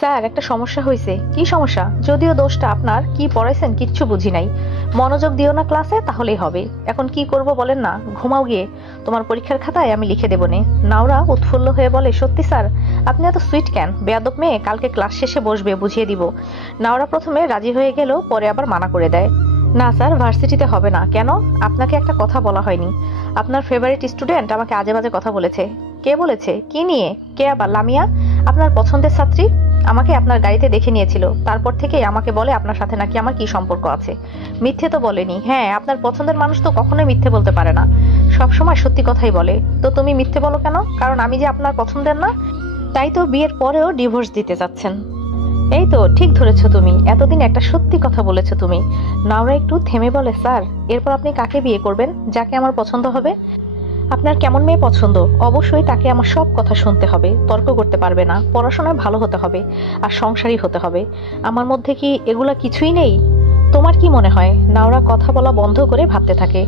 Sir, একটা সমস্যা হয়েছে। কি সমস্যা? যদিও দোষটা আপনার, কি পড়াইছেন কিচ্ছু বুঝি নাই। মনোযোগ দিও না ক্লাসে, তাহলেই হবে। এখন কি করব বলেন না? ঘুমাও গিয়ে। তোমার পরীক্ষার খাতায় আমি লিখে দেবো নে। নাওরা উৎফুল্ল হয়ে বলে, সত্যি স্যার? আপনি এত সুইট কেন? বেয়াদব মেয়ে, কালকে ক্লাস শেষে বসবে, বুঝিয়ে দিব। নাওরা প্রথমে রাজি হয়ে গেল, পরে আবার মানা করে দেয়। না স্যার, ভার্সিটিতে হবে না। কেন? আপনাকে একটা কথা বলা হয়নি। আপনার ফেভারিট স্টুডেন্ট আমাকে আজে বাজে কথা বলেছে। কে বলেছে? কি নিয়ে? কে আবার? লামিয়া, আপনার পছন্দের ছাত্রী। আমাকে আপনার গাড়িতে দেখে নিয়েছিল, তারপর থেকেই আমাকে বলে আপনার সাথে নাকি আমার কি সম্পর্ক আছে। মিথ্যে তো বলেনি। হ্যাঁ, আপনার পছন্দের মানুষ তো কখনোই মিথ্যে বলতে পারে না, সব সময় সত্যি কথাই বলে। তো তুমি মিথ্যে বলো কেন? কারণ আমি যে আপনার পছন্দের না, তাই তো বিয়ের পরেও ডিভোর্স দিতে চাচ্ছেন। এই তো ঠিক ধরেছো তুমি, এতদিন একটা সত্যি কথা বলেছো তুমি। নাওরা একটু থেমে বলে, স্যার, এরপর আপনি কাকে বিয়ে করবেন? যাকে আমার পছন্দ হবে। আপনার কেমন মেয়ে পছন্দ? অবশ্যই তাকে আমার সব কথা শুনতে হবে, তর্ক করতে পারবে না, পড়াশোনায় ভালো হতে হবে, আর সংসারী হতে হবে। আমার মধ্যে কি এগুলা কিছুই নেই? তোমার কি মনে হয়? নাওরা কথা বলা বন্ধ করে ভাবতে থাকে।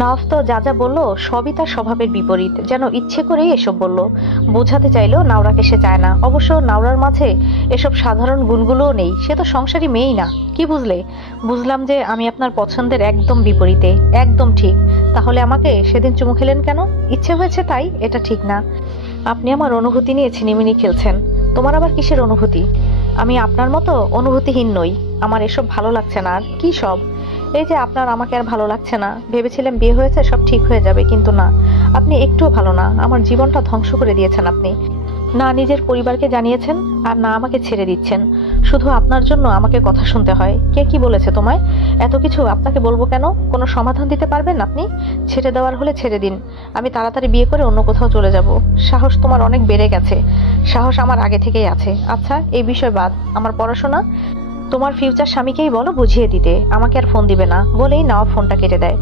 নওয়াজ তো যা যা বলল সবই তার স্বভাবের বিপরীত, যেন ইচ্ছে করেই এসব বলল। বোঝাতে চাইলেও নাওরাকে সে চায় না। অবশ্য নাওরার মাঝে এসব সাধারণ গুণগুলোও নেই, সে তো সংসারী মেয়েই না। কি বুঝলে? বুঝলাম যে আমি আপনার পছন্দের একদম বিপরীতে। একদম ঠিক। তাহলে আমাকে সেদিন চুমু খেলেন কেন? ইচ্ছে হয়েছে তাই? এটা ঠিক না। আপনি আমার অনুভূতি নিয়ে ছিনিমিনি খেলছেন। তোমার আবার কিসের অনুভূতি? আমি আপনার মতো অনুভূতিহীন নই। আমার এসব ভালো লাগছে না। আর কি সব? এই যে আপনার আমাকে আর ভালো লাগছে না। ভেবেছিলাম বিয়ে হয়েছে সব ঠিক হয়ে যাবে, কিন্তু না। আপনি একটুও ভালো না। আমার জীবনটা ধ্বংস করে দিয়েছেন আপনি। না নিজের পরিবারকে জানিয়েছেন, আর না আমাকে ছেড়ে দিচ্ছেন। শুধু আপনার জন্য আমাকে কথা শুনতে হয়। কে কি বলেছে তোমায়? এত কিছু আপনাকে বলবো কেন? কোনো সমাধান দিতে পারবেন আপনি? ছেড়ে দেওয়ার হলে ছেড়ে দিন। আমি তাড়াতাড়ি বিয়ে করে অন্য কোথাও চলে যাব। সাহস তোমার অনেক বেড়ে গেছে। সাহস আমার আগে থেকেই আছে। আচ্ছা, এই বিষয় বাদ। আমার পড়াশোনা? তোমার ফিউচার স্বামীকেই বলো বুঝিয়ে দিতে, আমাকে আর ফোন দিবে না, বলেই নওয়াব ফোনটা কেটে দেয়।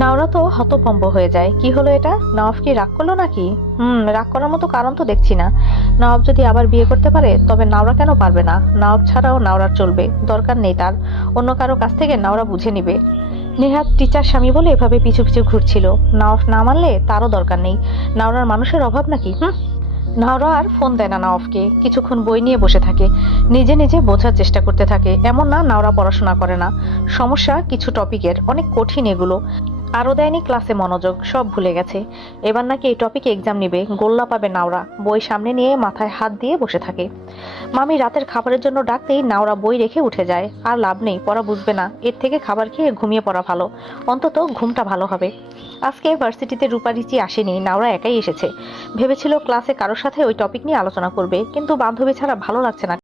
নাওরা তো হতভম্ব হয়ে যায়। কি হলো এটা? নওয়াব কি রাগ করলো নাকি? রাগ করার মতো কারণ তো দেখছি না। নওয়াব যদি আবার বিয়ে করতে পারে, তবে নাওরা কেন পারবে না? নওয়াব ছাড়াও নাওরার চলবে, দরকার নেই তার। অন্য কারো কাছ থেকে নাওরা বুঝে নিবে। নেহাত টিচার স্বামী বলে এভাবে পিছু পিছু ঘুরছিল। নওয়াব না মানলে তারও দরকার নেই। নাওরার মানুষের অভাব নাকি? নাওরা আর ফোন দেয় না নওয়াবকে। কিছুক্ষণ বই নিয়ে বসে থাকে, নিজে নিজে বোঝার চেষ্টা করতে থাকে। এমন না নাওরা পড়াশোনা করে না, সমস্যা কিছু টপিকের, অনেক কঠিন এগুলো। আরও দেয়নি ক্লাসে মনোযোগ, সব ভুলে গেছে। এবার নাকি এই টপিকে এক্সাম নিবে, গোল্লা পাবে নাওরা। বই সামনে নিয়ে মাথায় হাত দিয়ে বসে থাকে। মামি রাতের খাবারের জন্য ডাকতেই নাওরা বই রেখে উঠে যায়। আর লাভ নেই, পড়া বুঝবে না। এর থেকে খাবার খেয়ে ঘুমিয়ে পড়া ভালো, অন্তত ঘুমটা ভালো হবে। আজকে ভার্সিটিতে রূপারিচি আসেনি, নাওরা একাই এসেছে। ভেবেছিল ক্লাসে কারোর সাথে ওই টপিক নিয়ে আলোচনা করবে, কিন্তু বান্ধবী ছাড়া ভালো লাগছে না।